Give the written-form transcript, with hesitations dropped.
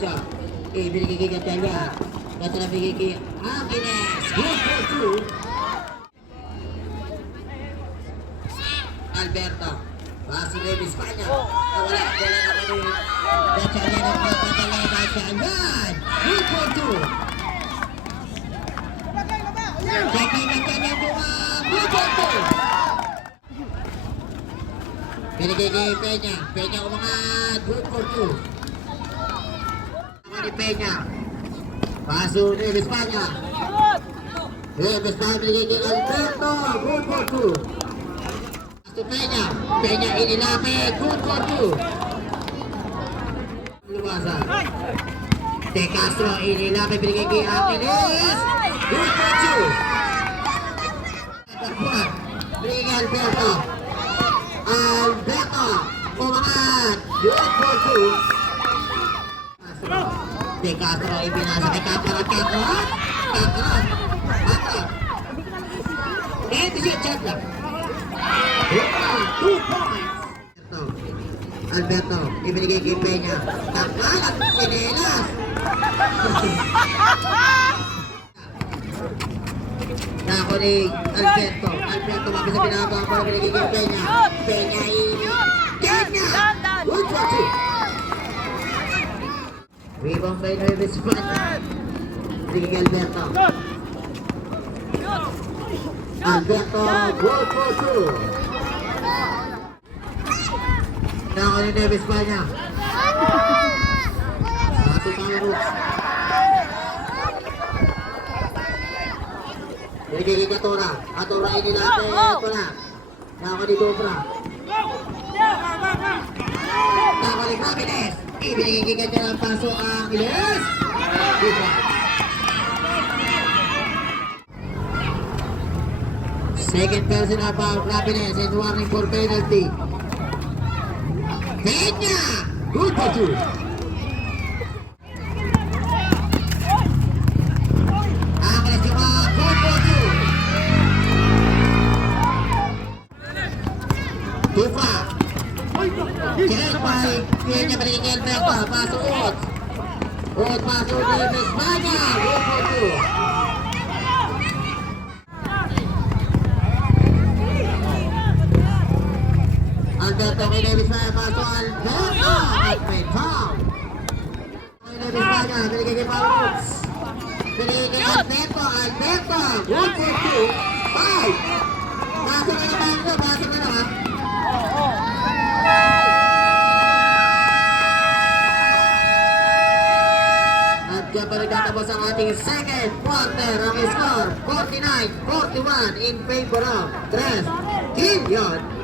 Pancho. Ibinigay kay Gatella. Ito na bigay kay Agnes. Good for two. Alberto. Basi Remy Espanya. Nawala. Wala na kami. Gatella na pagpapalay. Basi agad. Good for two. Kaya Gatella bunga. Good for two. Binigay kay Peña. Peña umangat. Good for two. Ni Peña. Paso ni Espanya. Espanya binigay kay Alberto. Good for two. Paso Peña. Peña inilapit. Good for two. Lumasan. De Castro inilapit. Binigay kay Aquiles. Good for two. Binigay kay Alberto. Alberto. Umangat. Good for two. De Castro ibinasa kay Kakarat. Kakarat. Kakarat. Kakarat. Ito siya chat lang. 2 points. Alberto. Ibinigay kay Peña. Kakarat. Sinelas. Nako ni Alberto. Alberto mabisa pinabang para binigay kay Peña. Peña Peña. Good for two. Rebound by Nueva Espanya. Binigay kay Alberto. Alberto. Good for two. Nako ni Nueva Espanya. Satu tayo. Binigay kay Katora. Katora inilapit. Ito na. Nako ni Dobra. Nako ni Gravines. Ibinigay kay kanya ng paso ang Iles. Second person na pa ang Gravines and warning for penalty. Peña! Good for two. Tufa. Check by Peña binigay kay Alberto. Paso Ut. Ut paso kay Espanya. Good for two. Alberto kay Davis Espanya. Paso Alberto. At may foul. Kay Davis Espanya. Binigay kay Pauluts. Binigay kay Alberto. Alberto. Good for two. Five. Paso na naman ito. Paso na naman. Diyan pa nagtatapos ang ating second quarter. Ang score 49-41 in favor of Tres Quillion.